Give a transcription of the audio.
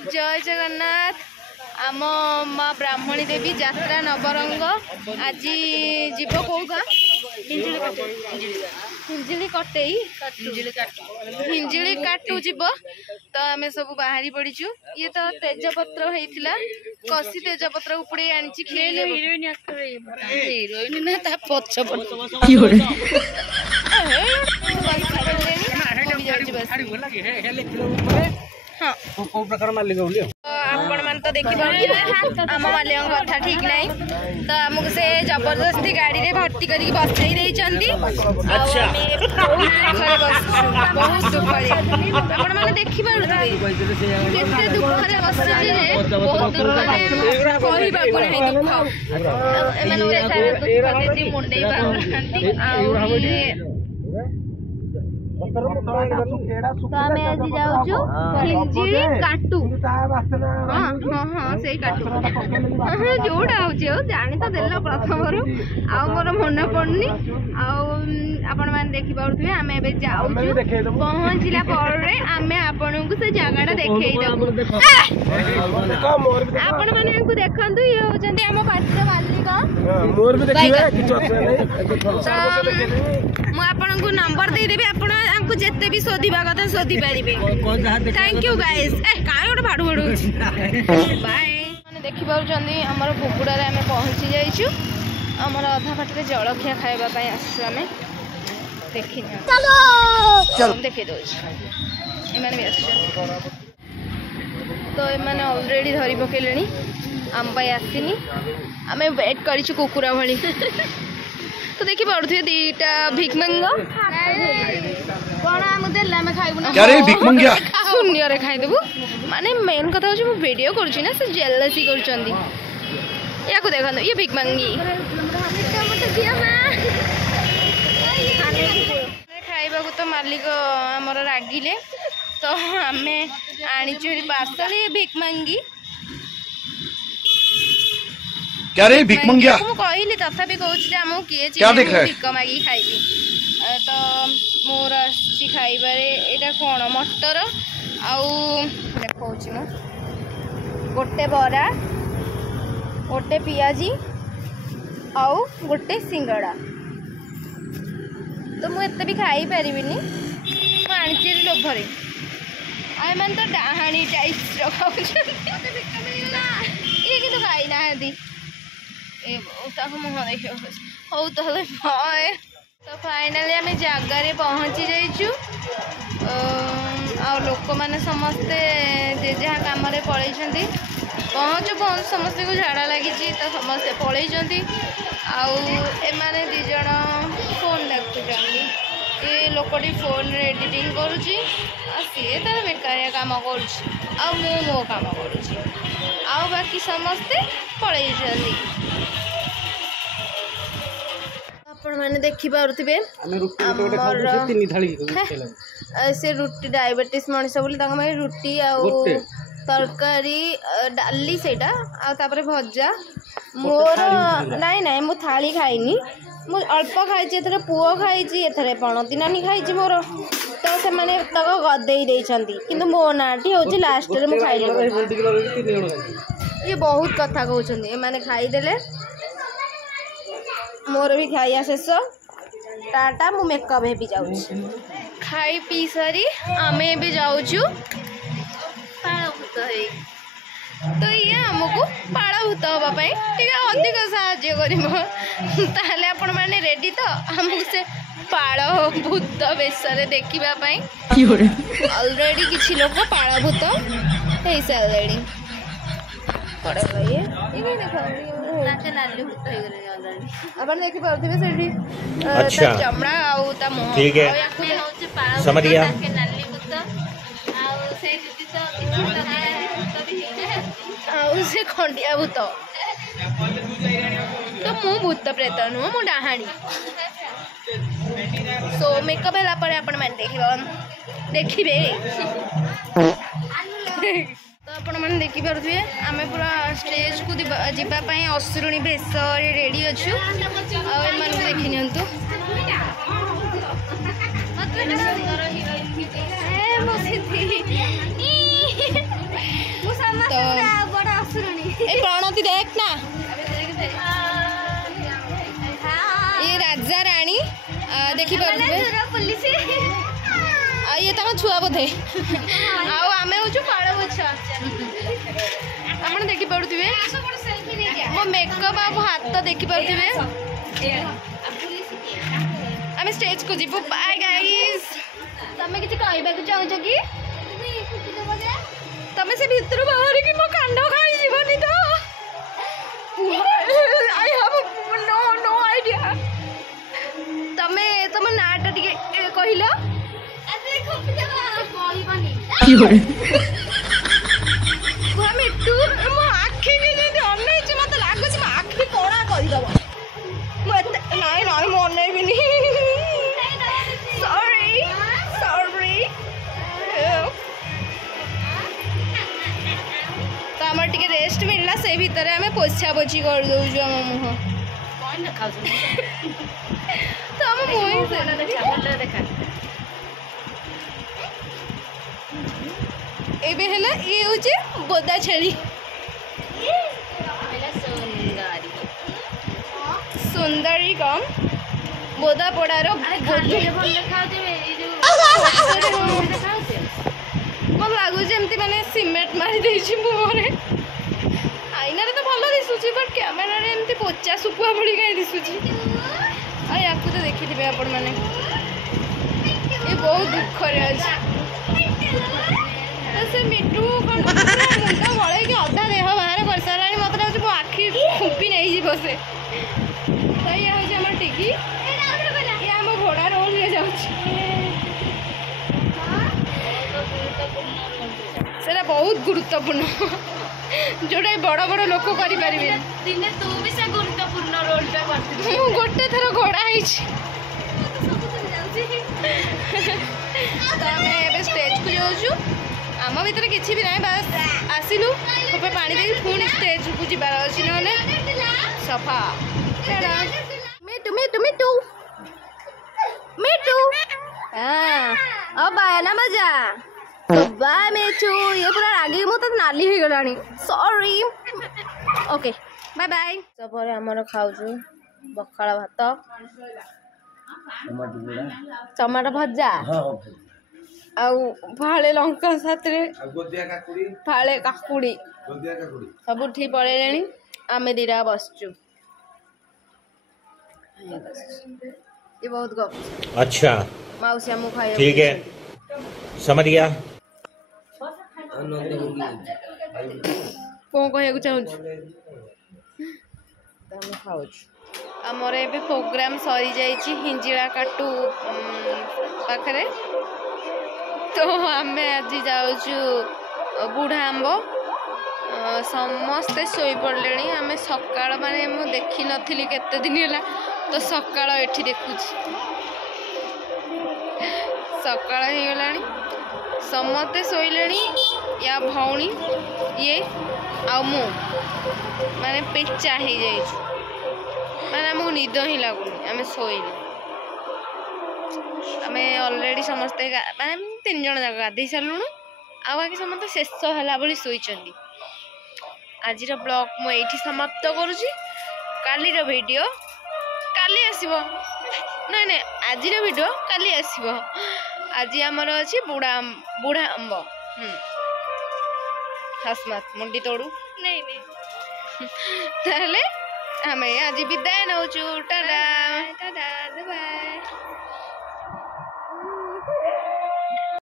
जय जगन्नाथ आम माँ ब्राह्मणी देवी यात्रा नवरंग आज जीव कौगा हिंजिली कटेई हिंजिली काटू जीव तो आम सब बाहरी पड़ीचु ये तो तेजपत्र होता कसी तेजपत्र उपड़े आनी खेल हिरोइन ना ता पछ हाँ आपण मान तो देखी आम मालिक कथा ठीक नहीं तो आमको से जबरदस्ती गाड़ी रे भर्ती करके बसई देइचंदी बहुत दुख आपण माने देखि पारुथबे केते दुख रे बसई जे बहुत दुख कहि बाको नहीं दुख एमन सारा मुंडे बांधती आ तो आम आज जाऊँ हिंजिली काटू हाँ हाँ हाँ से काटू जोड़ा हूँ जानी तो देल प्रथम मोर मन पड़नी आपण मैंने देखी पारे आम ए पहुँचला आम आपण को से जगह देखो आपण मैंने देखु ये होती आम पार्टी मालिक मुझे नंबर देदेवी आपको जिते भी शोधा कथा शोधि पारे थैंक यू गाइस कहीं गोटे फाड़ू फाड़ू बाय मैंने देखिपुर आमर भुगुड़े आम पहुँची जाइचु आमर अधा पाटे जलखिया खावाई आसु आम देखी देखी दे भी आस तो ये अलरेडी धरी पकड़े आम आसनी आम वेट करूँ कुकुरा भली तो देखी पारे दीटा भिकमंग कौन आम देला खाइबू शून्य खाईदेबू माने मेन कथा हूँ वीडियो करुँच से जेलसी कर देखो ये भिकमंगी खाइबा तो मालिक आमर रागिले तो आम आनीचु पार्सल भिकमंगी क्या रे भिकमंगिया कहली तथापि कहूँ किए भिक मागी खाइबी तो मोर खाइबारे एटा कौन मटर आउ देखा गोटे बरा गोटे पियाजी आउ गोटे सिंगड़ा तो मुझे भी खाई पारि आनी लोभरे आम तो डाहाणी टाइप ये कि खाई ना मुह देख हौ तो भय तो फाइनाली आम जगार पहुँची जाइचु लोक मैंने समस्ते जे जहाँ कम पलैंती पहुँचु पहुँचु समस्त को झाड़ा लगी तो समस्ते पलैंती आने दीज फोन देखुं ये लोकटी फोन एडिटिंग करुँची सी तार बेकारिया काम कर मो काम करुँची बाकी समस्ते पलैंती मैंने देखी पारे से रुटी डायबिटीज मनीष बोली रुटी तरकारी डाली से भजा मोर नाई नाई मु थाली खाइनी मु अल्प खाई पुओ खाई एथरे पणती नानी खाई मोर तो से मैंने गदे कि मो नाटी हूँ लास्ट में खाई ये बहुत कथा कहते मैंने खाईदे मोर भी खाइया शेष टाटा मु मेकअप भी जाऊँ खाई पी सारी आम भी जाऊँ पालभूत तो ये आमको पालभूत हाँपाई अधिक साहाଯ୍य कर आपण मैंने रेडी तो आमको से पालभूत बेस देखापी अलरेडी किसी लोग पालभूत हो सारे अपन देखि पाउथिबे सेठी चमड़ा आउ ता मुंह ठीक है समझ गया नाली भूत आउ से जति तो किछि आउ से खंडिया भूत तो मु भूत प्रेत नु मु डाहाणी सो मेकअप हला परे अपन मन देखिबे तो आपण मैंने देखिपे आम पूरा स्टेज को जीवाई असुरुणी भेष रेडी अच्छु आम देखी निंतु तो ए प्रणति देख ना ये राजा रानी देखी पुलिस ये तम छुआ बोधे आम हूँ पाड़ गछ आप देखी पारे मो मेकअप आ हाथ देखी पारे आम स्टेज को जीवु बाय गाइस तमे किछि कहबा चाहूछ कि तमे से भीतर बाहर कि मो कांड खाई जीवनी तो आई हैव नो आईडिया तमे तुम नाटा टिके कहिलो मिट्टू मो आखि के अनैछ मत लागुच मो आखि कणा करदब नाई नाई मो अनैबिनी सॉरी तो आम टे रेस्ट मिलला से भितर आम पोछा पोछी कर दौचु आम मुह तो आम मुह एबे हैला ये होचे बोदा छेली सुंदरी कम बोदा पड़ार मत लगुच एमती माने सीमेंट मारी देछि मुहरे आईना रे तो भल दिसुची बट कैमरा रे एमती पोचा सुकुआ भली काई दिसुची आ याकू तो देखिथिबे आपण माने ये बहुत दुख रे अछि से मिट्टू मुंड भले कि अधा देह बाहर कर सारा मत लगे मो आखि खुंपी नहीं जी बसे तो ये हूँ आम टिकी ये आम घोड़ा रोल ले जाऊँ सेटा बहुत गुरुत्वपूर्ण जोटा बड़ बड़ लोक करें दिने तू भी से गुरुत्वपूर्ण रोलटा कर गोटे थर घोड़ा है स्टेज को जाऊँ आम भर किसी भी ना बस आसिलु पे पानी दे पुणी स्टेज को जीवार अच्छी ना सफा मिटू मिटू मिटू मिटू हाँ बाय ना मजा बाय मिटू ये पूरा रागी मु तो नाली हो गलानी सॉरी ओके बाय बाय तपर आमर खाऊछु पखाल भात टमाटो भजा आउ फाड़े लंका साथरे फाड़े काकुड़ी सब उठी पड़े आमे दीरा बसचु ये बहुत गप अच्छा मौसी हमू खाए ठीक है समझ गया कौन कहू चाहूँ खाऊ आमर ए प्रोग्राम सरी जाइए हिंजिड़ा काटू पाखरे तो आम आज जाऊँ बुढ़ा आंब समस्ते शोई पड़े आम सकाळ माने मु देखी नथिली केते दिन है तो सकाळ एठी देखुची सकाळ हो गलानी समस्ते शोइले या भौणी ये आ मु माने पेचा हो जाइए माने आमको निद ही लगुनि आम शोइनी आम अलरेडी समस्ते माने 3 जन जाक गाधे सारूँ आ बाकी समस्त शेष है शोचंदी आज ब्लॉग मु एठी समाप्त करुची कालीर वीडियो काली आसीबो नहीं नहीं आज वीडियो काली आसीबो आज आमर अच्छी बुढ़ा आंब हसमत मुंडी तोड़ू नहीं नहीं ताहले हमें आज विदाय नौचु टाटा टाटा बाय।